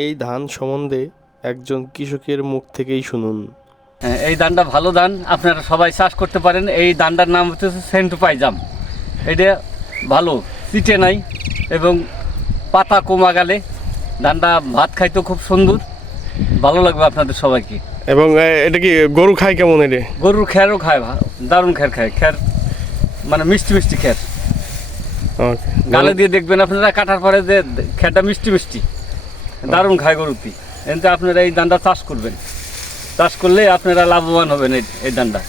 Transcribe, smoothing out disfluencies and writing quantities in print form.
এই ধান সম্বন্ধে একজন কৃষকের মুখ থেকেই শুনুন। এই ধানটা ভালো ধান, আপনারা সবাই চাষ করতে পারেন। এই ধানটার নাম হচ্ছে সেন্টু পাইজাম। এটা ভালো, চিটে নাই এবং পাতা কমা গেলে ধানটা ভাত খাইতেও খুব সুন্দর, ভালো লাগবে আপনাদের সবাইকে। এবং এটা কি গরু খায় কেমন? এটা গরুর খ্যারও খায়, দারুণ খ্যার খায়, খ্যার মানে মিষ্টি মিষ্টি খ্যার। ওকে, গালে দিয়ে দেখবেন আপনারা কাটার পরে যে খ্যারটা মিষ্টি মিষ্টি, দারুণ খায় গরুটি। এতে আপনারা এই ধানটা চাষ করবেন, চাষ করলে আপনারা লাভবান হবেন এই ধানটা।